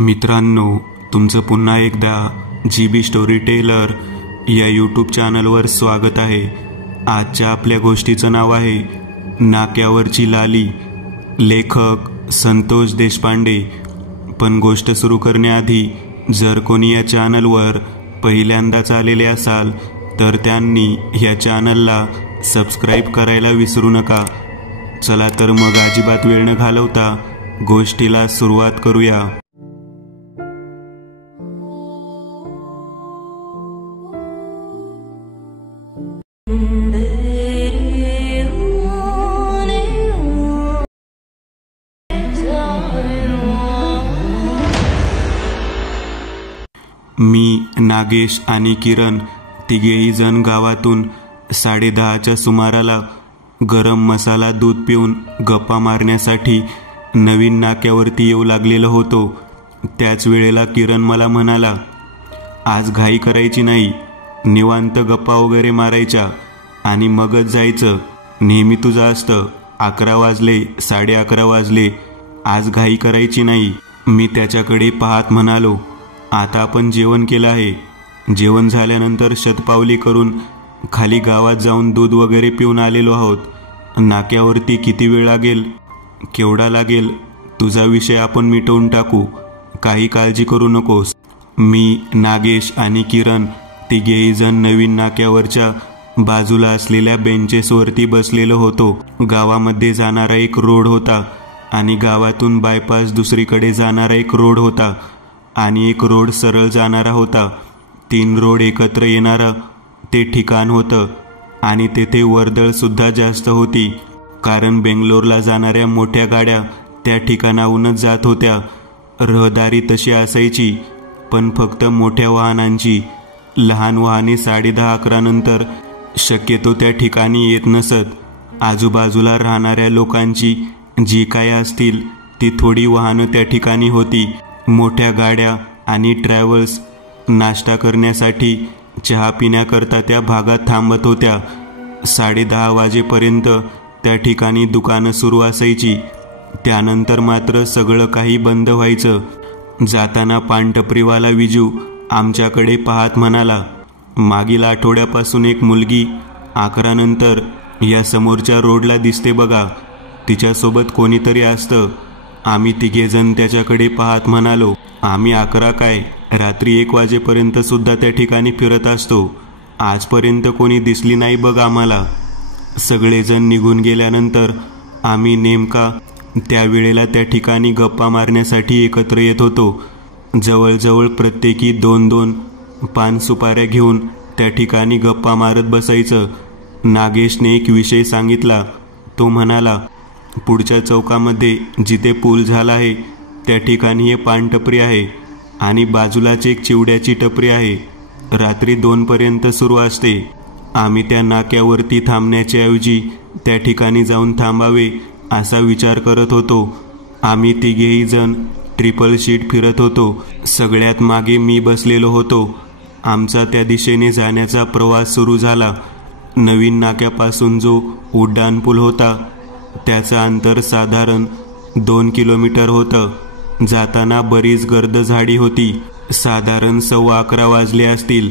मित्रांनो, तुमचं पुन्हा एकदा GB स्टोरी टेलर या यूट्यूब चॅनलवर स्वागत आहे। आजच्या आपल्या गोष्टीचं नाव आहे नाक्यावरची लाली, लेखक संतोष देशपांडे। पण गोष्ट सुरू करण्याआधी जर कोणी या चॅनलवर पहिल्यांदाच आलेले असाल तर त्यांनी या चॅनलला सबस्क्राईब करायला विसरू नका। चला तर मग अजिबात वेळ न घालवता गोष्टीला सुरुवात करूया। मी, नागेश आणि किरण तिघेही जण गावातून 10:30च्या सुमाराला गरम मसाला दूध पिऊन गप्पा मारण्यासाठी नवीन नाक्यावरती येऊ लागलेलो होतो। त्याच वेळेला किरण मला म्हणाला, आज घाई करायची नाही, निवांत गप्पा वगैरे मारायच्या आणि मगच जायचं। नेहमी तुझं असतं 11 वाजले 11:30 वाजले, आज घाई करायची नाही। मी त्याच्याकडे पाहत म्हणालो, आता आपण जेवण केलं आहे, जेवण झाल्यानंतर शतपावली करून खाली गावात जाऊन दूध वगैरे पिऊन आलेलो आहोत। नाक्यावरती किती वेळ लागेल, केवढा लागेल, तुझा विषय आपण मिटवून टाकू, काही काळजी करू नकोस। मी, नागेश आणि किरण तिघेही जण नवीन नाक्यावरच्या बाजूला असलेल्या बेंचेसवरती बसलेलो होतो। गावामध्ये जाणारा एक रोड होता आणि गावातून बायपास दुसरीकडे जाणारा एक रोड होता आणि एक रोड सरळ जाणारा होता। 3 रोड एकत्र येणारं ते ठिकाण होतं आणि तेथे वर्दळ सुद्धा जास्त होती, कारण बेंगलोरला जाणाऱ्या मोठ्या गाड्या त्या ठिकाणाहूनच जात होत्या। रहदारी तशी असायची, पण फक्त मोठ्या वाहनांची। लहान वाहने 10:30-11 नंतर शक्यतो त्या ठिकाणी येत नसत। आजूबाजूला राहणाऱ्या लोकांची जी काय असतील ती थोडी वाहनं त्या ठिकाणी होती। मोठ्या गाड्या आणि ट्रॅव्हल्स नाश्ता करण्यासाठी, चहा पिण्याकरता त्या भागात थांबत होत्या। 10:30 वाजेपर्यंत त्या ठिकाणी दुकानं सुरू असायची, त्यानंतर मात्र सगळं काही बंद व्हायचं। जाताना पानटपरीवाला विजू आमच्याकडे पाहत म्हणाला, मागील आठवड्यापासून एक मुलगी 11 नंतर या समोरच्या रोडला दिसते बघा, तिच्यासोबत कोणीतरी असतं। आम्ही तिघेजण त्याच्याकडे पाहत म्हणालो, आम्ही 11 काय, रात्री 1 वाजेपर्यंत सुद्धा त्या ठिकाणी फिरत असतो, आजपर्यंत कोणी दिसली नाही बघ आम्हाला। सगळेजण निघून गेल्यानंतर आम्ही नेमका त्या वेळेला त्या ठिकाणी गप्पा मारण्यासाठी एकत्र येत होतो। जवळजवळ प्रत्येकी 2-2 पान सुपाऱ्या घेऊन त्या ठिकाणी गप्पा मारत बसायचं। नागेशने एक विषय सांगितला। तो म्हणाला, पुढच्या चौकामध्ये जिथे पूल झाला आहे त्या ठिकाणी हे पानटपरी आहे आणि बाजूलाच एक चिवड्याची टपरी आहे, रात्री 2 पर्यंत सुरू असते। आम्ही त्या नाक्यावरती थांबण्याच्या ऐवजी त्या ठिकाणी जाऊन थांबावे असा विचार करत होतो। आम्ही तिघेही जण ट्रिपल शीट फिरत होतो। सगळ्यात मागे मी बसलेलो होतो। आमचा त्या दिशेने जाण्याचा प्रवास सुरू झाला। नवीन नाक्यापासून जो उड्डाण पूल होता त्याचं अंतर साधारण 2 किलोमीटर होतं। जाताना बरीच गर्द झाडी होती। साधारण 11:15 वाजले असतील।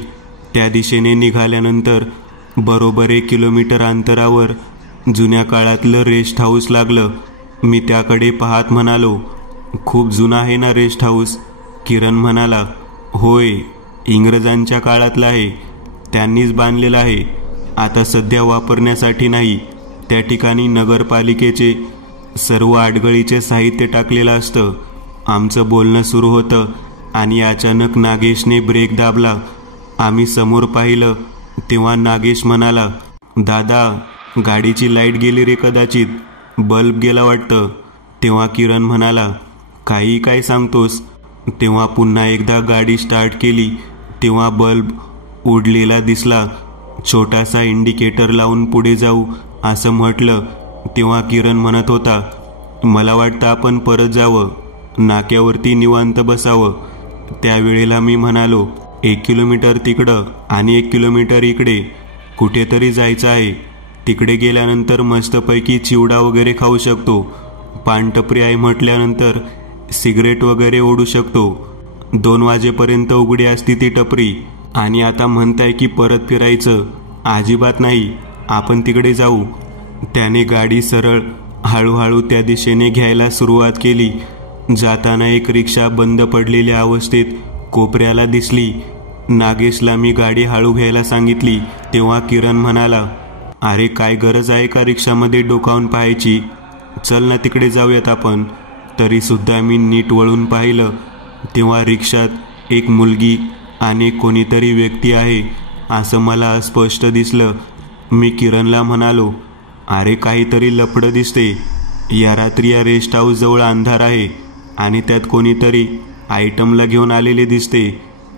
त्या दिशेने निघाल्यानंतर बरोबर 1 किलोमीटर अंतरावर जुन्या काळातलं रेस्ट हाऊस लागलं। मी त्याकडे पाहत म्हणालो, खूप जुना आहे ना रेस्ट हाऊस? किरण म्हणाला, होय, इंग्रजांच्या काळातलं आहे, त्यांनीच बांधलेलं आहे, आता सध्या वापरण्यासाठी नाही। त्या ठिकाणी नगरपालिकेचे सर्व आडगळीचे साहित्य टाकलेलं असतं। आमचं बोलणं सुरू होतं आणि अचानक नागेशने ब्रेक दाबला। आम्ही समोर पाहिलं तेव्हा नागेश म्हणाला, दादा, गाडीची लाईट गेली रे, कदाचित बल्ब गेला वाटतं। तेव्हा किरण म्हणाला, काही काय सांगतोस? तेव्हा पुन्हा एकदा गाडी स्टार्ट केली तेव्हा बल्ब उडलेला दिसला। छोटासा इंडिकेटर लावून पुढे जाऊ असं म्हटलं तेव्हा किरण म्हणत होता, मला वाटतं आपण परत जावं, नाक्यावरती निवांत बसावं। त्यावेळेला मी म्हणालो, 1 किलोमीटर तिकडं आणि 1 किलोमीटर इकडे कुठेतरी जायचं आहे, तिकडे गेल्यानंतर मस्तपैकी चिवडा वगैरे खाऊ शकतो। पानटपरी आहे म्हटल्यानंतर सिगरेट वगैरे ओढू शकतो. 2 वाजेपर्यंत उघडी असती ती टपरी. आणि आता म्हणताय की परत फिरायचं? अजिबात नाही, आपण तिकडे जाऊ. त्याने गाडी सरळ हळूहळू त्या दिशेने घ्यायला सुरुवात केली. जाताना एक रिक्षा बंद पडलेल्या अवस्थेत कोपऱ्याला दिसली. नागेशला मी गाडी हळू घ्यायला सांगितली तेव्हा किरण म्हणाला, अरे काय गरज आहे का रिक्षामध्ये डोकावून पाहायची? चल ना तिकडे जाऊयात आपण. तरीसुद्धा मी नीट वळून पाहिलं तेव्हा रिक्षात एक मुलगी आणि कोणीतरी व्यक्ती आहे असं मला स्पष्ट दिसलं. मी किरणला म्हणालो, अरे काहीतरी लफडं दिसते. या रात्री या रेस्ट हाऊस जवळ अंधार आहे आणि त्यात कोणीतरी आयटमला घेऊन आलेले दिसते.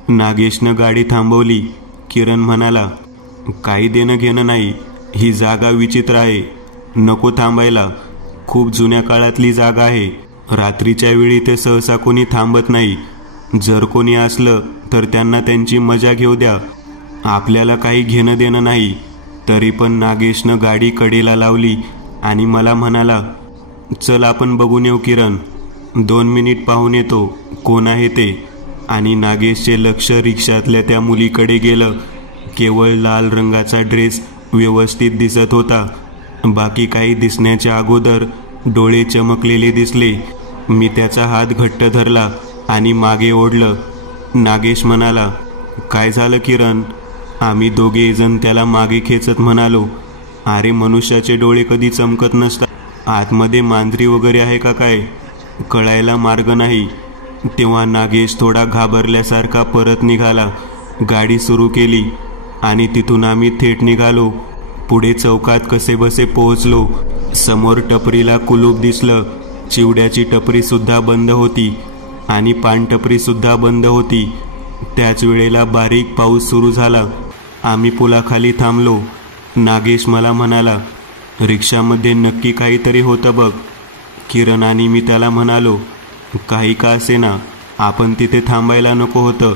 नागेशनं गाडी थांबवली. किरण म्हणाला, काही देणं घेणं नाही, ही जागा विचित्र आहे, नको थांबायला. खूप जुन्या काळातली जागा आहे. रात्रीच्या वेळी ते सहसा कोणी थांबत नाही. जर कोणी असलं तर त्यांना त्यांची मजा घेऊ द्या, आपल्याला काही घेणं देणं नाही. तरी पण नागेशनं गाडी कडेला लावली आणि मला म्हणाला, चल आपण बघून येऊ किरण, 2 मिनिट पाहून येतो कोण आहे ते. आणि नागेशचे लक्ष रिक्षातल्या त्या मुलीकडे गेलं. केवळ लाल रंगाचा ड्रेस व्यवस्थित दिसत होता. बाकी काही दिसण्याच्या अगोदर डोळे चमकलेले दिसले. मी त्याचा हात घट्ट धरला आणि मागे ओढलं. नागेश म्हणाला, काय झालं किरण? आम्ही दोघे जण त्याला मागे खेचत म्हणालो, अरे मनुष्याचे डोळे कधी चमकत नसतात, आतमध्ये मांजरी वगैरे आहे का काय? कळायला मार्ग नाही. तेव्हा नागेश थोडा घाबरल्यासारखा परत निघाला. गाडी सुरू केली आणि तिथून आम्ही थेट निघालो. पुढे चौकात कसेबसे पोहोचलो. समोर टपरीला कुलूप दिसलं. चिवड्याची टपरी सुद्धा बंद होती आणि पानटपरी सुद्धा बंद होती. त्याच वेळेला बारीक पाऊस सुरू झाला. आम्ही पुलाखाली थांबलो. नागेश मला म्हणाला, रिक्षामध्ये नक्की काहीतरी होतं बघ. किरण आणि मी त्याला म्हणालो, काही का असेना, आपण तिथे थांबायला नको होतं.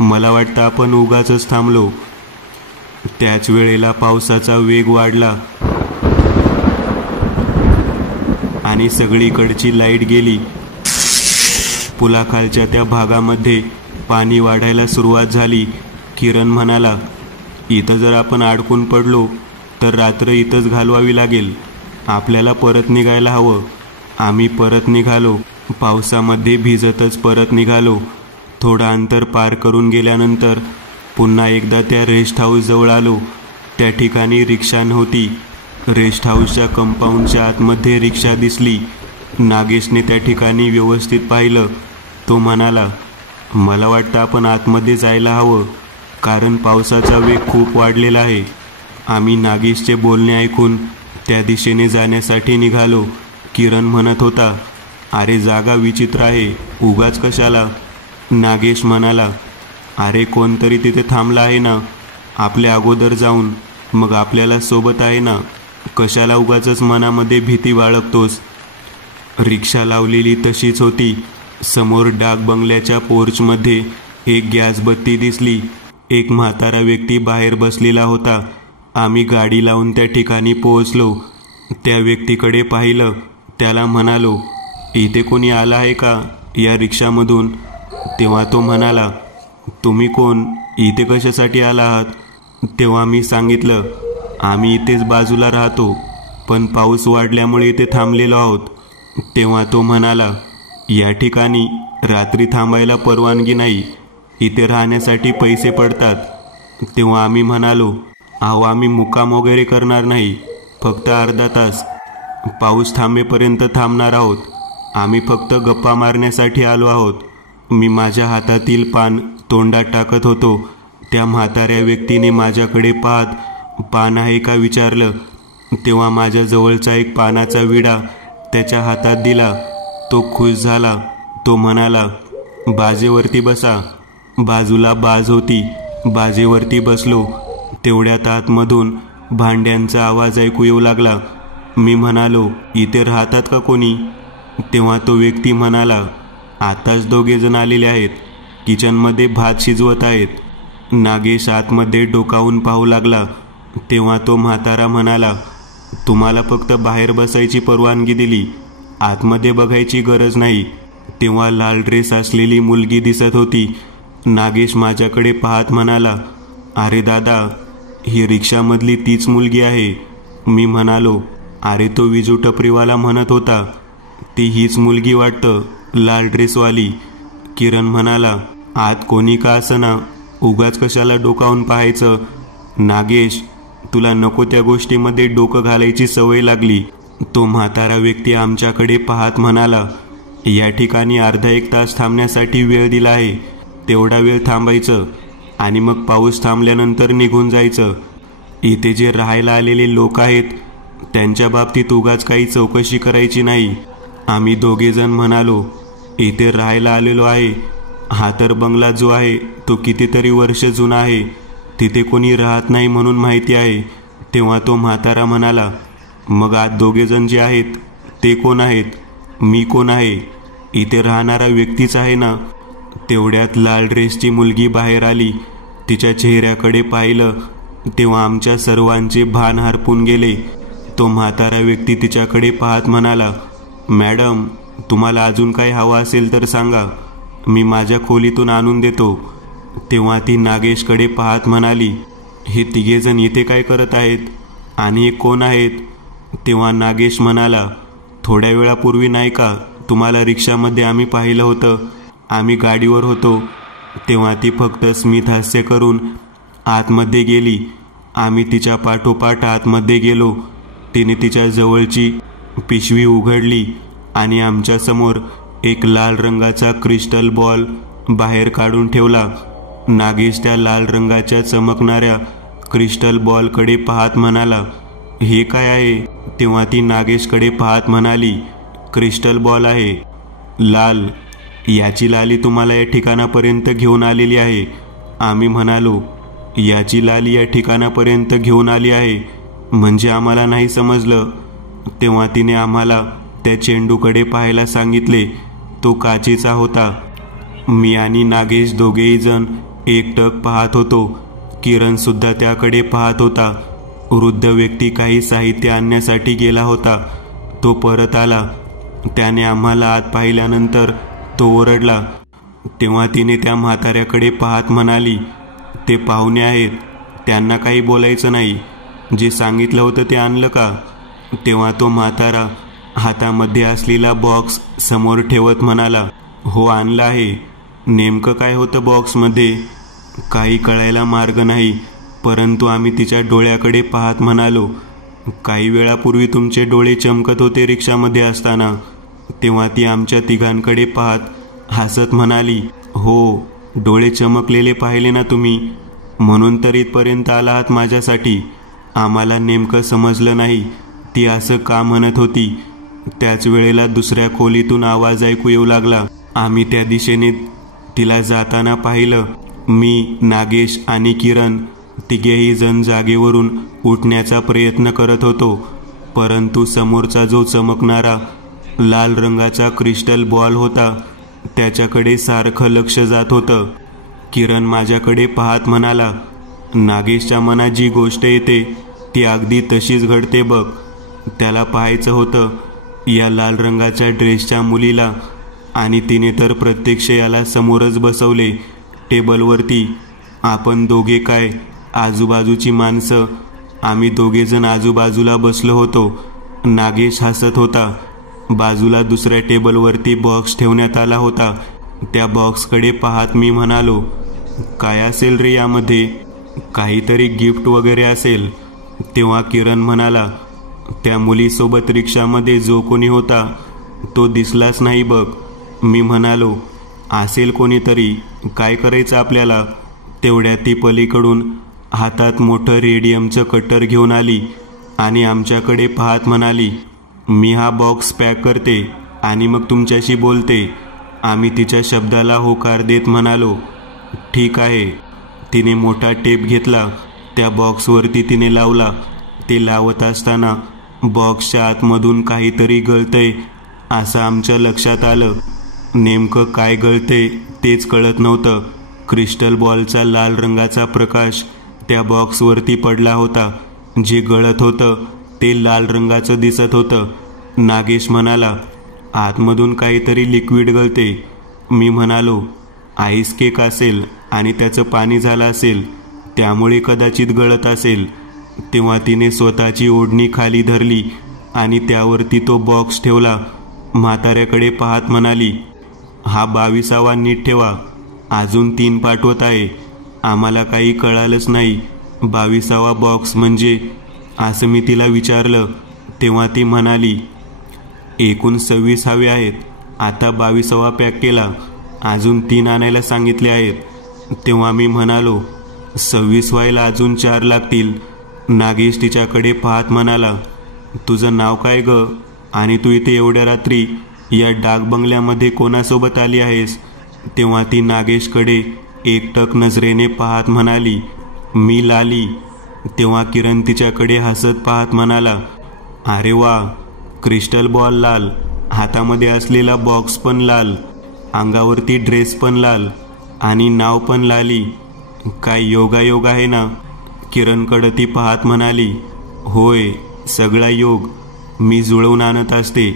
मला वाटतं आपण उगाचच थांबलो. त्याच वेळेला पावसाचा वेग वाढला आणि सगळीकडची लाईट गेली. पुलाखालच्या त्या भागामध्ये पाणी वाढायला सुरुवात झाली. किरण म्हणाला, इथं जर आपण अडकून पडलो तर रात्र इथंच घालवावी लागेल, आपल्याला परत निघायला हवं. आम्ही परत निघालो. पावसामध्ये भिजतच परत निघालो. थोडं अंतर पार करून गेल्यानंतर पुन्हा एकदा त्या रेस्ट हाऊस जवळ आलो. त्या ठिकाणी रिक्षा नव्हती. रेस्ट हाऊसच्या कंपाऊंडच्या आतमध्ये रिक्षा दिसली. नागेशने त्या ठिकाणी व्यवस्थित पाहिलं. तो म्हणाला, मला वाटतं आपण आतमध्ये जायला हवं, कारण पावसाचा वेग खूप वाढलेला आहे. आम्ही नागेशचे बोलणे ऐकून त्या दिशेने जाण्यासाठी निघालो. किरण म्हणत होता, अरे जागा विचित्र आहे, उगाच कशाला? नागेश म्हणाला, अरे कोणतरी तिथे थांबला आहे ना, आपल्या अगोदर जाऊन मग आपल्याला सोबत आहे ना, कशाला उगाचच मनामध्ये भीती बाळगतोस? रिक्षा लावलेली तशीच होती. समोर डाक बंगल्याच्या पोर्चमध्ये एक गॅस बत्ती दिसली. एक म्हातारा व्यक्ती बाहेर बसलेला होता. आम्ही गाडी लावून त्या ठिकाणी पोहोचलो. त्या व्यक्तीकडे पाहिलं. त्याला म्हणालो, इथे कोणी आला आहे का या रिक्षामधून? तेव्हा तो म्हणाला, तुम्ही कोण, इथे कशासाठी आला आहात? तेव्हा मी सांगितलं, आम्ही इथेच बाजूला राहतो, पण पाऊस वाढल्यामुळे इथे थांबलेलो आहोत. तेव्हा तो म्हणाला, या ठिकाणी रात्री थांबायला परवानगी नाही, इथे राहण्यासाठी पैसे पडतात. तेव्हा आम्ही म्हणालो, अहो आम्ही मुक्काम वगैरे करणार नाही, फक्त अर्धा तास, पाऊस थांबेपर्यंत थांबणार आहोत. आम्ही फक्त गप्पा मारण्यासाठी आलो आहोत. मी माझ्या हातातील पान तोंडात टाकत होतो. त्या म्हाताऱ्या व्यक्तीने माझ्याकडे पाहत पान आहे का विचारलं. तेव्हा माझ्या जवळचा एक पानाचा विडा त्याच्या हातात दिला. तो खुश झाला. तो म्हणाला, बाजेवरती बसा. बाजूला बाज होती. बाजेवरती बसलो. तेवढ्यात आतमधून भांड्यांचा आवाज ऐकू येऊ लागला. मी म्हणालो, इथे राहतात का कोणी? तेव्हा तो व्यक्ती म्हणाला, आताच 2 जण आलेले आहेत, किचनमध्ये भात शिजवत आहेत. नागेश आतमध्ये डोकावून पाहू लागला. तेव्हा तो म्हातारा म्हणाला, तुम्हाला फक्त बाहेर बसायची परवानगी दिली, आतमध्ये बघायची गरज नाही. तेव्हा लाल ड्रेस असलेली मुलगी दिसत होती. नागेश माझ्याकडे पाहत म्हणाला, अरे दादा, ही रिक्षामधली तीच मुलगी आहे. मी म्हणालो, अरे तो विजू टपरीवाला म्हणत होता, ती हीच मुलगी वाटतं, लाल ड्रेसवाली. किरण म्हणाला, आत कोणी का असना, उगाच कशाला डोकावून पाहायचं. नागेश, तुला नको त्या गोष्टीमध्ये डोकं घालायची सवय लागली. तो म्हातारा व्यक्ती आमच्याकडे पाहत म्हणाला, या ठिकाणी अर्धा एक तास थांबण्यासाठी वेळ दिला आहे. तेवढा वेळ थांबायचं आणि मग पाऊस थांबल्यानंतर निघून जायचं. इथे जे राहायला आलेले लोक आहेत त्यांच्या बाबतीत उगाच काही चौकशी करायची नाही. आम्ही दोघेजण म्हणालो, इथे राहायला आलेलो आहे. हा तर बंगला जो आहे तो कितीतरी वर्ष जुना आहे. तिथे कोणी राहत नाही म्हणून माहिती आहे. तेव्हा तो म्हातारा म्हणाला, मग आत दोघेजण जे आहेत ते कोण आहेत? मी कोण आहे? इथे राहणारा व्यक्तीच आहे ना. तेवढ्यात लाल ड्रेसची मुलगी बाहेर आली. तिच्या चेहऱ्याकडे पाहिलं तेव्हा आमच्या सर्वांचे भान हरपून गेले. तो म्हातारा व्यक्ती तिच्याकडे पाहत म्हणाला, मॅडम, तुम्हाला अजून काही हवं असेल तर सांगा, मी माझ्या खोलीतून आणून देतो. तेव्हा ती नागेशकडे पाहत म्हणाली, हे तिघेजण इथे काय करत आहेत आणि हे कोण आहेत? तेव्हा नागेश म्हणाला, थोड्या वेळापूर्वी नाही का तुम्हाला रिक्षामध्ये आम्ही पाहिलं होतं, आम्ही गाडीवर होतो. तेव्हा ती फक्त स्मित हास्य करून आतमध्ये गेली. आम्ही तिच्या पाठोपाठ आतमध्ये गेलो. तिने तिच्या जवळची पिशवी उघडली आणि आमच्यासमोर एक लाल रंगाचा क्रिस्टल बॉल बाहेर काढून ठेवला. नागेश त्या लाल रंगाच्या चमकणाऱ्या क्रिस्टल बॉलकडे पाहत म्हणाला, हे काय आहे? तेव्हा ती नागेशकडे पाहत म्हणाली, क्रिस्टल बॉल आहे, लाल. याची लाली तुम्हाला या ठिकाणापर्यंत घेऊन आलेली आहे. आम्ही म्हणालो, याची लाली या ठिकाणापर्यंत घेऊन आली आहे म्हणजे आम्हाला नाही समजलं. तेव्हा तिने आम्हाला त्या चेंडूकडे पाहायला सांगितले. तो काचेचा होता. मी आणि नागेश दोघेही जण एकटक पाहत होतो. किरण सुद्धा त्याकडे पाहत होता. वृद्ध व्यक्ती काही साहित्य आणण्यासाठी गेला होता. तो परत आला. त्याने आम्हाला आत पाहिल्यानंतर तो ओरडला. तेव्हा तिने त्या म्हाताऱ्याकडे पाहत म्हणाली, ते पाहुणे आहेत, त्यांना काही बोलायचं नाही. जे सांगितलं होतं ते आणलं का? तेव्हा तो म्हातारा हातामध्ये असलेला बॉक्स समोर ठेवत म्हणाला, हो आणलं आहे. नेमकं काय होतं बॉक्समध्ये काही कळायला मार्ग नाही, परंतु आम्ही तिच्या डोळ्याकडे पाहत म्हणालो, काही वेळापूर्वी तुमचे डोळे चमकत होते रिक्षामध्ये असताना. तेव्हा ती आमच्या तिघांकडे पाहत हसत म्हणाली, हो, डोळे चमकलेले पाहिले ना तुम्ही, म्हणून तर इथपर्यंत आला आहात माझ्यासाठी. आम्हाला नेमकं समजलं नाही ती असं का म्हणत होती. त्याच वेळेला दुसऱ्या खोलीतून आवाज ऐकू येऊ लागला. आम्ही त्या दिशेने तिला जाताना पाहिलं. मी, नागेश आणि किरण तिघेही जण जागेवरून उठण्याचा प्रयत्न करत होतो, परंतु समोरचा जो चमकणारा लाल रंगाचा क्रिस्टल बॉल होता त्याच्याकडे सारखं लक्ष जात होतं. किरण माझ्याकडे पाहत म्हणाला, नागेशच्या मनात जी गोष्ट येते ती अगदी तशीच घडते बघ. त्याला पाहायचं होतं या लाल रंगाच्या ड्रेसच्या मुलीला आणि तिने तर प्रत्यक्ष याला समोरच बसवले टेबलवरती. आपण दोघे काय, आजूबाजूची माणसं, आम्ही दोघेजण आजूबाजूला बसलो होतो. नागेश हसत होता. बाजूला दुसऱ्या टेबलवरती बॉक्स ठेवण्यात आला होता. त्या बॉक्सकडे पाहत मी म्हणालो, काय असेल रे यामध्ये? काहीतरी गिफ्ट वगैरे असेल. तेव्हा किरण म्हणाला, त्या मुलीसोबत रिक्षामध्ये जो कोणी होता तो दिसलाच नाही बघ. मी म्हणालो, असेल कोणीतरी, काय करायचं आपल्याला? तेवढ्यात ती पलीकडून हातात मोठं रेडियमचं कटर घेऊन आली आणि आमच्याकडे पाहत म्हणाली, मी हा बॉक्स पॅक करते आणि मग तुमच्याशी बोलते. आम्ही तिच्या शब्दाला होकार देत म्हणालो, ठीक आहे. तिने मोठा टेप घेतला. त्या बॉक्सवरती तिने लावला. ते लावत असताना बॉक्सच्या आतमधून काहीतरी गळतंय असं आमच्या लक्षात आलं. नेमकं काय गळतंय तेच कळत नव्हतं. क्रिस्टल बॉलचा लाल रंगाचा प्रकाश त्या बॉक्सवरती पडला होता. जे गळत होतं ते लाल रंगाचं दिसत होतं. नागेश म्हणाला, आतमधून काहीतरी लिक्विड गळते. मी म्हणालो, आईस केक असेल आणि त्याचं पाणी झालं असेल, त्यामुळे कदाचित गळत असेल. तेव्हा तिने स्वतःची ओढणी खाली धरली आणि त्यावरती तो बॉक्स ठेवला. म्हाताऱ्याकडे पाहत म्हणाली, हा 22वा नीट ठेवा, अजून 3 पाठवत आहे. आम्हाला काही कळालंच नाही. 22वा बॉक्स म्हणजे? असं मी तिला विचारलं. तेव्हा ती म्हणाली, एकूण 26 हवे आहेत. आता 22वा पॅक केला, अजून 3 आणायला सांगितले आहेत. तेव्हा मी म्हणालो, 26 व्हायला अजून 4 लागतील. नागेश तिच्याकडे पाहत म्हणाला, तुझं नाव काय ग? आणि तू इथे एवढ्या रात्री या डाक बंगल्यामध्ये कोणासोबत आली आहेस? तेव्हा ती नागेशकडे एकटक नजरेने पाहत म्हणाली, मी लाली. तेव्हा किरण तिच्याकडे हसत पाहत म्हणाला, अरे वा, क्रिस्टल बॉल लाल, हातामध्ये असलेला बॉक्स पण लाल, अंगावरती ड्रेस पण लाल आणि नाव पण लाली. काय योगायोग आहे ना? किरणकडे ती पाहत म्हणाली, होय, सगळा योग मी जुळवून आणत असते.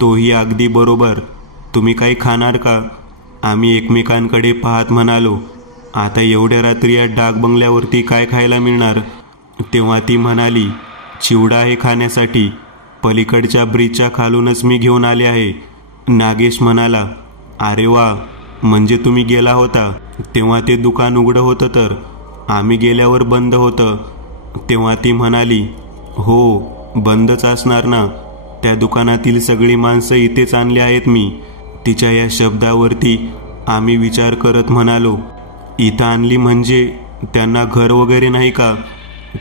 तोही अगदी बरोबर. तुम्ही काही खाणार का? आम्ही एकमेकांकडे पाहत म्हणालो, आता एवढ्या रात्री या डाक बंगल्यावरती काय खायला मिळणार? तेव्हा ती म्हणाली, चिवडा आहे खाण्यासाठी. पलीकडच्या ब्रिजच्या खालूनच मी घेऊन आले आहे. नागेश म्हणाला, अरे वा, म्हणजे तुम्ही गेला होता तेव्हा ते दुकान उघडं होतं तर? आम्ही गेल्यावर बंद होतं. तेव्हा ती म्हणाली, हो, बंदच असणार ना. त्या दुकानातील सगळी माणसं इथेच आणली आहेत मी. तिच्या या शब्दावरती आम्ही विचार करत म्हणालो, इथं आणली म्हणजे त्यांना घर वगैरे नाही का?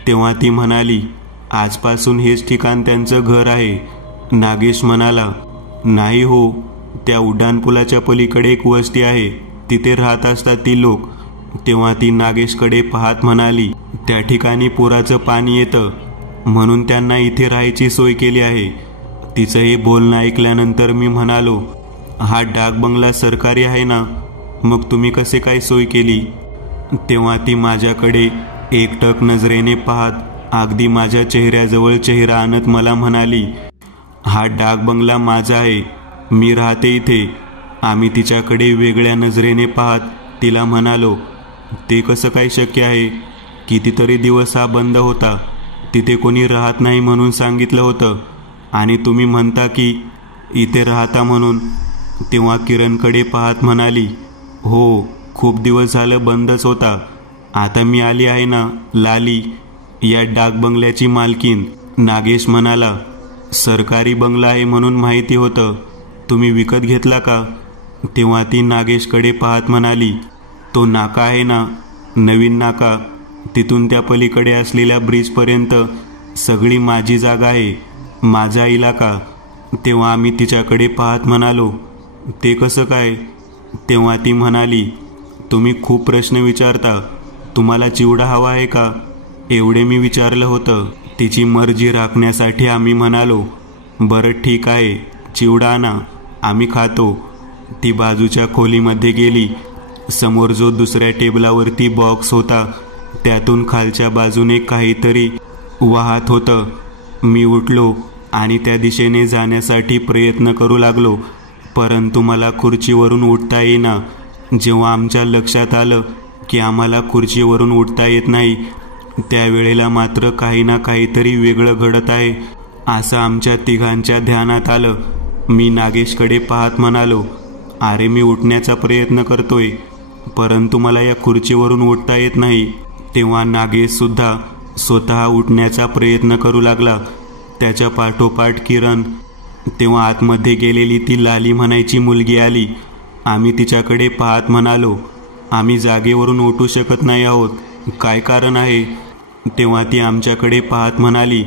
तेव्हा ती म्हणाली, आजपासून हेच ठिकाण त्यांचं घर आहे. नागेश म्हणाला, नाही हो, त्या उड्डाणपुलाच्या पलीकडे एक वस्ती आहे, तिथे राहत असतात ती लोक. तेव्हा ती नागेशकडे पाहत म्हणाली, त्या ठिकाणी पुराचं पाणी येतं म्हणून त्यांना इथे राहायची सोय केली आहे. तिचं हे बोलणं ऐकल्यानंतर मी म्हणालो, हा डाक बंगला सरकारी आहे ना, मग तुम्ही कसे काय सोय केली? तेव्हा ती माझ्याकडे एकटक नजरेने पाहत अगदी माझ्या चेहऱ्याजवळ चेहरा आणत मला म्हणाली, हा डाक बंगला माझा आहे, मी राहते इथे. आम्ही तिच्याकडे वेगळ्या नजरेने पाहत तिला म्हणालो, ते कसं काय शक्य आहे? कितीतरी दिवस हा बंद होता, तिथे कोणी राहत नाही म्हणून सांगितलं होतं, आणि तुम्ही म्हणता की इथे राहता म्हणून. तेव्हा किरणकडे पाहत म्हणाली, हो, खूप दिवस झालं बंदच होता. आता मी आली आहे ना, लाली, या डाक बंगल्याची मालकीन. नागेश म्हणाला, सरकारी बंगला आहे म्हणून माहिती होतं, तुम्ही विकत घेतला का? तेव्हा ती नागेशकडे पाहत म्हणाली, तो नाका आहे ना, नवीन नाका, तिथून त्या पलीकडे असलेल्या ब्रिजपर्यंत सगळी माझी जागा आहे, माझा इलाका. तेव्हा आम्ही तिच्याकडे पाहत म्हणालो, ते कसं काय? तेव्हा ती म्हणाली, तुम्ही खूप प्रश्न विचारता, तुम्हाला चिवडा हवा आहे का? एवढे मी विचारलं होतं. तिची मर्जी राखण्यासाठी आम्ही म्हणालो, बरं ठीक आहे, चिवडा आणा, आम्ही खातो. ती बाजूच्या खोलीमध्ये गेली. समोर जो दुसऱ्या टेबलावरती बॉक्स होता त्यातून खालच्या बाजूने काहीतरी वाहत होतं. मी उठलो आणि त्या दिशेने जाण्यासाठी प्रयत्न करू लागलो, परंतु मला खुर्चीवरून उठता येईना. जेव्हा आमच्या लक्षात आलं की आम्हाला खुर्चीवरून उठता येत नाही, त्यावेळेला मात्र काही ना काहीतरी वेगळं घडत आहे असं आमच्या तिघांच्या ध्यानात आलं. मी नागेशकडे पाहत म्हणालो, अरे मी उठण्याचा प्रयत्न करतोय, परंतु मला या खुर्चीवरून उठता येत नाही. तेव्हा नागेश सुद्धा स्वतः उठण्याचा प्रयत्न करू लागला, त्याच्या पाठोपाठ किरण. तेव्हा आतमध्ये गेलेली ती लाली म्हणायची मुलगी आली. आम्ही तिच्याकडे पाहत म्हणालो, आम्ही जागेवरून उठू शकत नाही आहोत, काय कारण आहे? तेव्हा ती आमच्याकडे पाहत म्हणाली,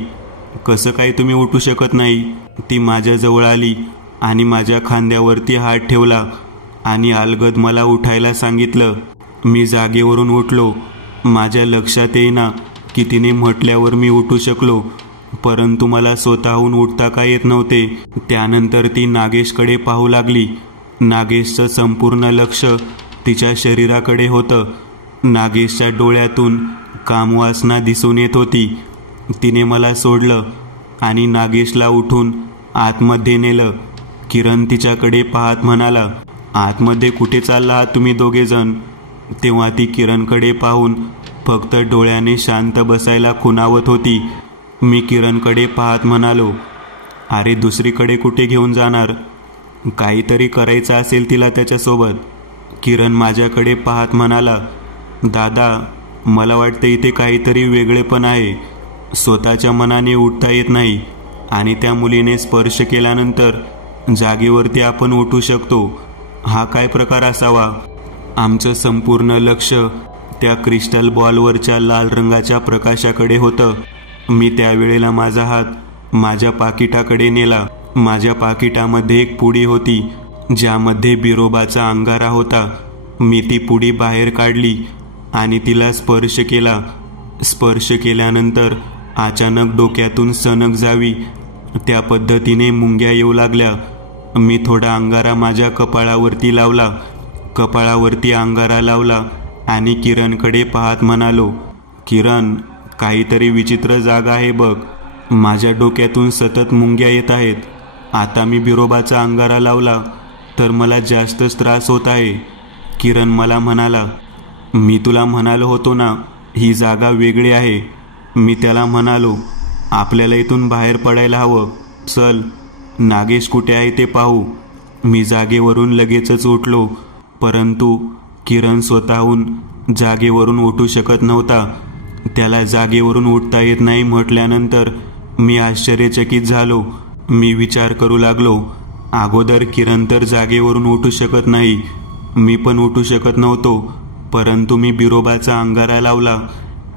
कसं काय तुम्ही उठू शकत नाही? ती माझ्याजवळ आली आणि माझ्या खांद्यावरती हात ठेवला आणि अलगद मला उठायला सांगितलं. मी जागेवरून उठलो. माझ्या लक्षात येईना की तिने म्हटल्यावर मी उठू शकलो, परंतु मला स्वतःहून उठता का येत नव्हते. त्यानंतर ती नागेशकडे पाहू लागली. नागेशचं संपूर्ण लक्ष तिच्या शरीराकडे होतं. नागेशच्या डोळ्यातून कामवासना दिसून येत होती. तिने मला सोडलं आणि नागेशला उठून आतमध्ये नेलं. किरण तिच्याकडे पाहत म्हणाला, आतमध्ये कुठे चालला आहात तुम्ही दोघे जण? तेव्हा ती किरणकडे पाहून फक्त डोळ्याने शांत बसायला खुणावत होती. मी किरणकडे पाहत म्हणालो, अरे दुसरीकडे कुठे घेऊन जाणार? काहीतरी करायचं असेल तिला त्याच्यासोबत. किरण माझ्याकडे पाहत म्हणाला, दादा मला वाटतं इथे काहीतरी वेगळेपण आहे. स्वतःच्या मनाने उठता येत नाही आणि त्या मुलीने स्पर्श केल्यानंतर जागेवरती आपण उठू शकतो. हा काय प्रकार असावा? आमचं संपूर्ण लक्ष त्या क्रिस्टल बॉलवरच्या लाल रंगाच्या प्रकाशाकडे होतं. मी त्यावेळेला माझा हात माझ्या पाकिटाकडे नेला. माझ्या पाकिटामध्ये एक पुडी होती ज्यामध्ये बिरोबाचा अंगारा होता. मी ती पुडी बाहेर काढली आणि तिला स्पर्श केला. स्पर्श केल्यानंतर अचानक डोक्यातून सनक जावी त्या पद्धतीने मुंग्या येऊ लागल्या. मी थोडा अंगारा माझ्या कपाळावरती लावला. कपाळावरती अंगारा लावला आणि किरणकडे पाहत म्हणालो, किरण काहीतरी विचित्र जागा आहे बघ. माझ्या डोक्यातून सतत मुंग्या येत आहेत. आता मी बिरोबाचा अंगारा लावला तर मला जास्तच त्रास होत आहे. किरण मला म्हणाला, मी तुला म्हणालो होतो ना ही जागा वेगळी आहे. मी त्याला म्हणालो, आपल्याला इथून बाहेर पडायला हवं. चल नागेश कुठे आहे ते पाहू. मी जागेवरून लगेचच उठलो, परंतु किरण स्वतःहून जागेवरून उठू शकत नव्हता. त्याला जागेवरून उठता येत नाही म्हटल्यानंतर मी आश्चर्यचकित झालो. मी विचार करू लागलो, अगोदर किरण तर जागेवरून उठू शकत नाही, मी पण उठू शकत नव्हतो. परंतु मी बिरोबाचा अंगारा लावला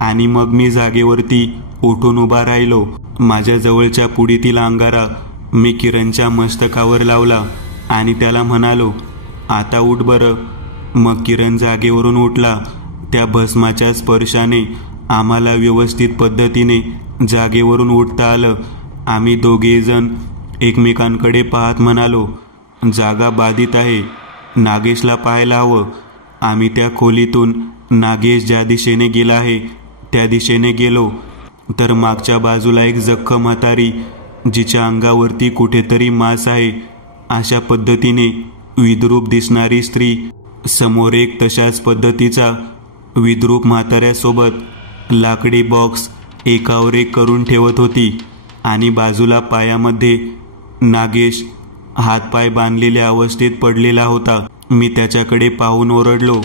आणि मग मी जागेवरती उठून उभा राहिलो. माझ्या जवळच्या पुडीतील अंगारा मी किरणच्या मस्तकावर लावला आणि त्याला म्हणालो, आता उठ बरं. मग किरण जागेवरून उठला. त्या भस्माच्या स्पर्शाने आम्हाला व्यवस्थित पद्धतीने जागेवरून उठता आलं. आम्ही दोघेजण एकमेकांकडे पाहत म्हणालो, जागा बाधित आहे, नागेशला पाहायला हवं. आम्ही त्या खोलीतून नागेश ज्या दिशेने गेला आहे त्या दिशेने गेलो तर मागच्या बाजूला एक जख्म म्हातारी जिच्या अंगावरती कुठेतरी मांस आहे अशा पद्धतीने विद्रूप दिसणारी स्त्री समोर एक तशाच पद्धतीचा विद्रूप म्हाताऱ्यासोबत लाकडी बॉक्स एकावर एक करून ठेवत होती आणि बाजूला पायामध्ये नागेश हातपाय बांधलेल्या अवस्थेत पडलेला होता. मी त्याच्याकडे पाहून ओरडलो,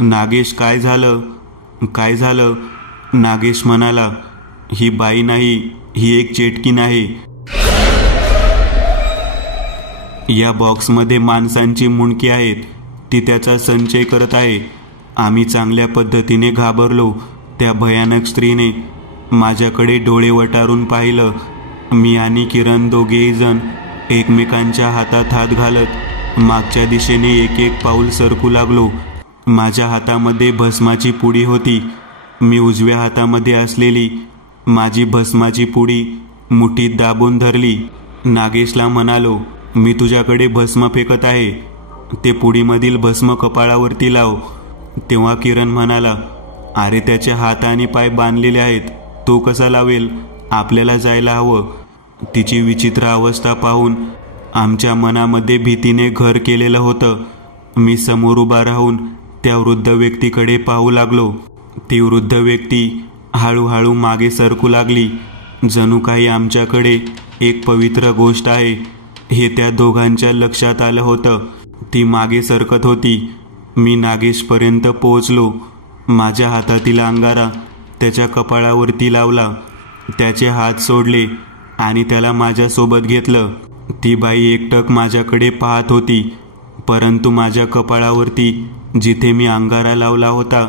नागेश काय झालं? काय झालं? नागेश म्हणाला, ही बाई नाही, ही एक चेटकीन आहे. या बॉक्समध्ये माणसांची मुंडकी आहेत. ती त्याचा संचय करत आहे. आम्ही चांगल्या पद्धतीने घाबरलो. त्या भयानक स्त्रीने माझ्याकडे डोळे वटारून पाहिलं. मी आणि किरण दोघेही जण एकमेकांच्या हातात हात घालत मागच्या दिशेने एक एक पाऊल सरकू लागलो. माझ्या हातामध्ये भस्माची पुडी होती. मी उजव्या हातामध्ये असलेली माझी भस्माची पुडी मुठीत दाबून धरली. नागेशला म्हणालो, मी तुझ्याकडे भस्म फेकत आहे, ते पुडीमधील भस्म कपाळावरती लाव. तेव्हा किरण म्हणाला, अरे त्याचे हात आणि पाय बांधलेले आहेत, तो कसा लावेल? आपल्याला जायला हवं. तिची विचित्र अवस्था पाहून आमच्या मनामध्ये भीतीने घर केलेलं होतं. मी समोर उभा राहून त्या वृद्ध व्यक्तीकडे पाहू लागलो. ती वृद्ध व्यक्ती हळूहळू मागे सरकू लागली. जणू काही आमच्याकडे एक पवित्र गोष्ट आहे हे त्या दोघांच्या लक्षात आलं होतं. ती मागे सरकत होती. मी नागेशपर्यंत पोहोचलो. माझ्या हातातील अंगारा त्याच्या कपाळावरती लावला. त्याचे हात सोडले आणि त्याला माझ्यासोबत घेतलं. ती बाई एकटक माझ्याकडे पाहत होती, परंतु माझ्या कपाळावरती जिथे मी अंगारा लावला होता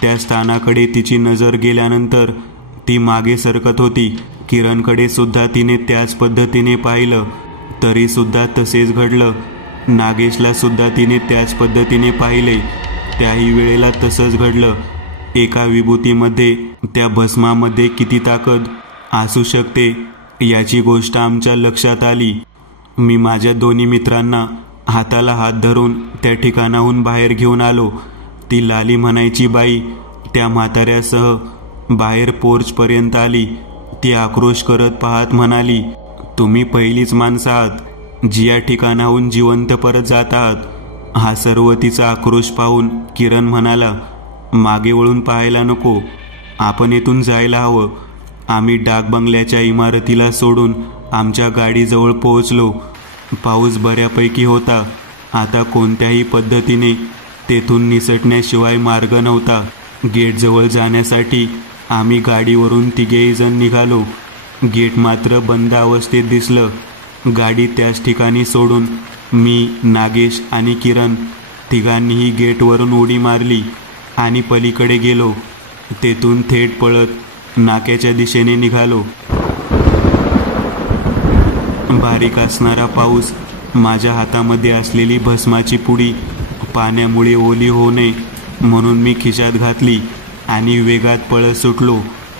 त्या स्थानाकडे तिची नजर गेल्यानंतर ती मागे सरकत होती. किरणकडे सुद्धा तिने त्याच पद्धतीने पाहिलं, तरी सुद्धा तसेच घडलं. नागेशला सुद्धा तिने त्याच पद्धतीने पाहिले, त्याही वेळेला तसंच घडलं. एका विभूतीमध्ये त्या भस्मामध्ये किती ताकद असू शकते याची गोष्ट आमच्या लक्षात आली. मी माझ्या दोन्ही मित्रांना हाताला हात धरून त्या ठिकाणाहून बाहेर घेऊन आलो. ती लाली म्हणायची बाई त्या म्हाताऱ्यासह बाहेर पोर्चपर्यंत आली. ती आक्रोश करत पाहत म्हणाली, तुम्ही पहिलीच माणसं आहात जी या ठिकाणाहून जिवंत परत जात आहात. हा सर्व तिचा आक्रोश पाहून किरण म्हणाला, मागे वळून पाहायला नको, आपण येथून जायला हवं. आम्ही डाक बंगल्याच्या इमारतीला सोडून आमच्या गाडीजवळ पोहोचलो. पाऊस बऱ्यापैकी होता. आता कोणत्याही पद्धतीने तेथून निसटण्याशिवाय मार्ग नव्हता. गेटजवळ जाण्यासाठी आम्ही गाडीवरून तिघेही जण निघालो. गेट मात्र बंद अवस्थेत दिसलं. गाडी त्याच ठिकाणी सोडून मी, नागेश आणि किरण तिघांनीही गेटवरून उडी मारली आणि पलीकडे गेलो. तेथून थेट पळत नाक्याच्या दिशेने निघालो. बारीक असणारा पाऊस, माझ्या हातामध्ये असलेली भस्माची पुडी पाण्यामुळे ओली होऊ नये म्हणून मी खिशात घातली आणि वेगात पळत सुटलो.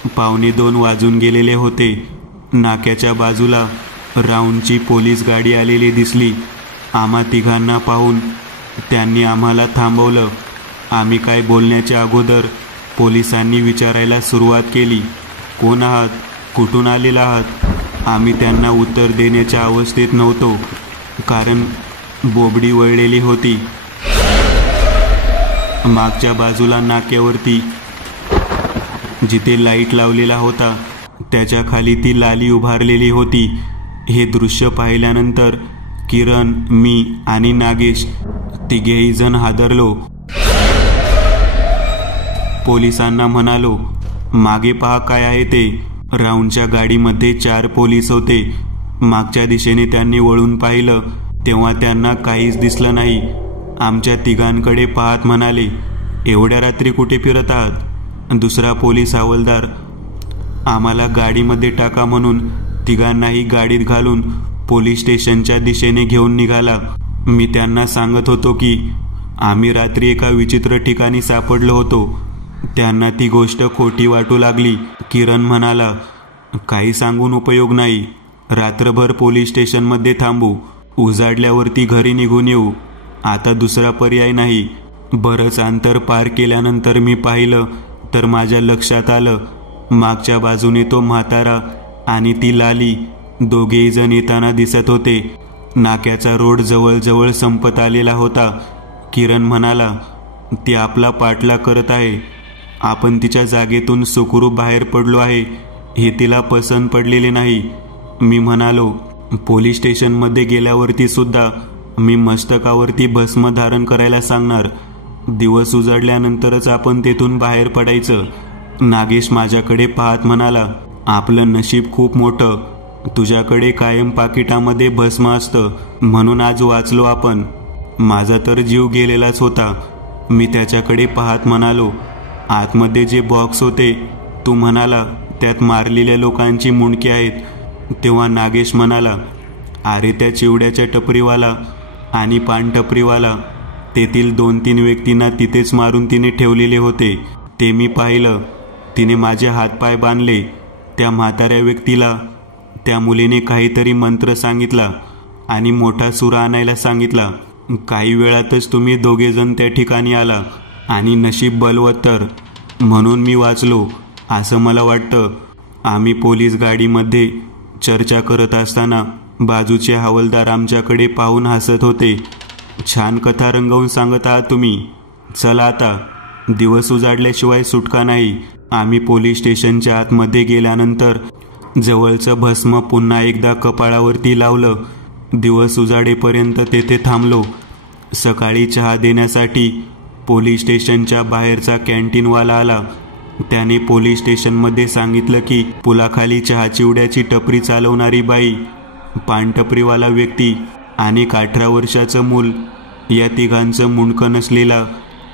1:15 वाजून गेलेले होते. नाक्याच्या बाजूला राऊंडची पोलीस गाडी आलेली दिसली. आम्हा तिघांना पाहून त्यांनी आम्हाला थांबवलं. आम्ही काय बोलण्याच्या अगोदर पोलिसांनी विचारायला सुरुवात केली, कोण आहात, कुठून आलेला आहात. आम्ही त्यांना उत्तर देण्याच्या अवस्थेत नव्हतो, कारण बोबडी वळलेली होती. मागच्या बाजूला नाक्यावरती जिथे लाईट लावलेला होता त्याच्या खाली ती लाली उभारलेली होती. हे दृश्य पाहिल्यानंतर किरण, मी आणि नागेश तिघेही जण हादरलो. पोलिसांना म्हणालो, मागे पहा काय आहे ते. राऊंडच्या गाडीमध्ये 4 पोलीस होते. मागच्या दिशेने त्यांनी वळून पाहिलं तेव्हा त्यांना काहीच दिसलं नाही. आमच्या तिघांकडे पाहत म्हणाले, एवढ्या रात्री कुठे फिरत आहात. दुसरा पोलीस हवालदार आम्हाला गाडीमध्ये टाका म्हणून तिघांनाही गाडीत घालून पोलीस स्टेशनच्या दिशेने घेऊन निघाला. मी त्यांना सांगत होतो की आम्ही रात्री एका विचित्र ठिकाणी सापडलो होतो. त्यांना ती गोष्ट खोटी वाटू लागली. किरण म्हणाला, काही सांगून उपयोग नाही, रात्रभर पोलीस स्टेशनमध्ये थांबू, उजाडल्यावरती घरी निघून येऊ. आता दुसरा पर्याय नाही. बरंच अंतर पार केल्यानंतर मी पाहिलं तर माझ्या लक्षात आलं, मागच्या बाजूने तो म्हातारा आणि ती लाली दोघेही जण येताना दिसत होते. नाक्याचा रोड जवळजवळ संपत आलेला होता. किरण म्हणाला, ती आपला पाठलाग करत आहे. आपण तिच्या जागेतून सुखरूप बाहेर पडलो आहे हे तिला पसंत पडलेले नाही. मी म्हणालो, पोलीस स्टेशनमध्ये गेल्यावरती सुद्धा मी मस्तकावरती भस्म धारण करायला सांगणार. दिवस उजाडल्यानंतरच आपण तेथून बाहेर पडायचं. नागेश माझ्याकडे पाहत म्हणाला, आपलं नशीब खूप मोठं, तुझ्याकडे कायम पाकिटामध्ये भस्म असतं म्हणून आज वाचलो आपण. माझा तर जीव गेलेलाच होता. मी त्याच्याकडे पाहत म्हणालो, आतमध्ये जे बॉक्स होते तू म्हणाला त्यात मारलेल्या लोकांची मुंडकी आहेत. तेव्हा नागेश म्हणाला, अरे त्या चिवड्याच्या टपरीवाला आणि पानटपरीवाला, तेथील 2-3 व्यक्तींना तिथेच मारून तिने ठेवलेले होते. ते मी पाहिलं. तिने माझे हातपाय बांधले. त्या म्हाताऱ्या व्यक्तीला त्या मुलीने काहीतरी मंत्र सांगितला आणि मोठा सुरा आणायला सांगितला. काही वेळातच तुम्ही दोघेजण त्या ठिकाणी आला आणि नशीब बलवत्तर म्हणून मी वाचलो असं मला वाटतं. आम्ही पोलीस गाडीमध्ये चर्चा करत असताना बाजूचे हवालदार आमच्याकडे पाहून हसत होते. छान कथा रंगवून सांगत आहात तुम्ही. चला आता, दिवस उजाडल्याशिवाय सुटका नाही. आम्ही पोलीस स्टेशनच्या आतमध्ये गेल्यानंतर जवळचं भस्म पुन्हा एकदा कपाळावरती लावलं. दिवस उजाडेपर्यंत तेथे थांबलो. सकाळी चहा देण्यासाठी पोलीस स्टेशनच्या बाहेरचा कॅन्टीनवाला आला. त्याने पोलीस स्टेशनमध्ये सांगितलं की पुलाखाली चहा चिवड्याची टपरी चालवणारी बाई, पानटपरीवाला व्यक्ती आणि 18 वर्षाचं मूल या तिघांचं मुंडकं नसलेला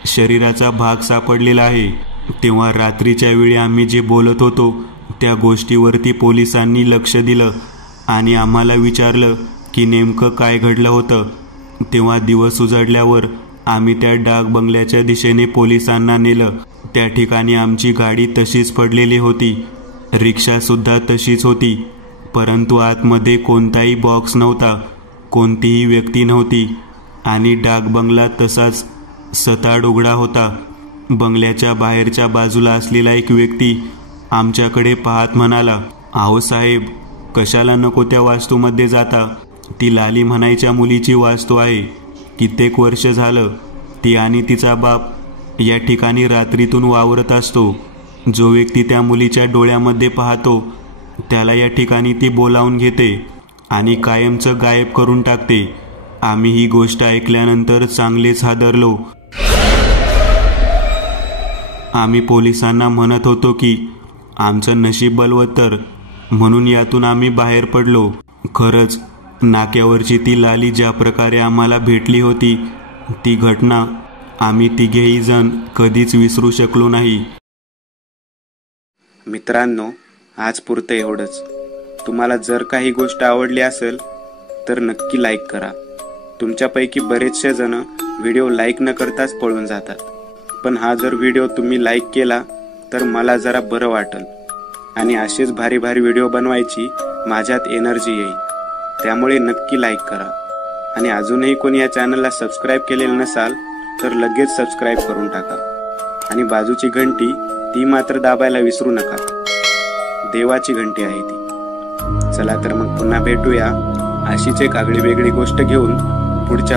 शरीराचा भाग सापडलेला आहे. तेव्हा रात्रीच्या वेळी आम्ही जे बोलत होतो त्या गोष्टीवरती पोलिसांनी लक्ष दिलं आणि आम्हाला विचारलं की नेमकं काय घडलं होतं. तेव्हा दिवस उजाडल्यावर आम्ही त्या डाक बंगल्याच्या दिशेने पोलिसांना नेलं. त्या ठिकाणी आमची गाडी तशीच पडलेली होती. रिक्षासुद्धा तशीच होती, परंतु आतमध्ये कोणताही बॉक्स नव्हता, कोणतीही व्यक्ती नव्हती आणि डाक बंगला तसाच सताड उघडा होता. बंगल्याच्या बाहेरच्या बाजूला असलेला एक व्यक्ती आमच्याकडे पाहत म्हणाला, अहो साहेब, कशाला नको त्या वास्तूमध्ये जाता. ती लाली म्हणायच्या मुलीची वास्तू आहे. कित्येक वर्ष झालं ती आणि तिचा बाप या ठिकाणी रात्रीतून वावरत असतो. जो व्यक्ती त्या मुलीच्या डोळ्यामध्ये पाहतो त्याला या ठिकाणी ती बोलावून घेते आणि कायमचं गायब करून टाकते. आम्ही ही गोष्ट ऐकल्यानंतर चांगलेच हादरलो. आम्ही पोलिसांना म्हणत होतो की आमचं नशीब बलवत्तर, म्हणून यातून आम्ही बाहेर पडलो. खरंच नाक्यावरची ती लाली ज्या प्रकारे आम्हाला भेटली होती ती घटना आम्ही तिघेही जण कधीच विसरू शकलो नाही. मित्रांनो, आज पुरतं एवढंच. तुम्हाला जर काही गोष्ट आवडली असेल तर नक्की लाईक करा. तुमच्यापैकी बरेचसे जण व्हिडिओ लाईक न करताच पळून जातात, पण हा जर व्हिडिओ तुम्ही लाईक केला तर मला जरा बरं वाटेल आणि असेच भारी भारी व्हिडिओ बनवायची माझ्यात एनर्जी येईल. त्यामुळे नक्की लाईक करा आणि अजूनही कोणी या चॅनलला सबस्क्राईब केलेलं नसाल तर लगेच सबस्क्राईब करून टाका आणि बाजूची घंटी ती मात्र दाबायला विसरू नका. देवाची घंटी आहे ती. चला तर मग पुन्हा भेटूया अशीच एक आगळी वेगळी गोष्ट घेऊन पुढच्या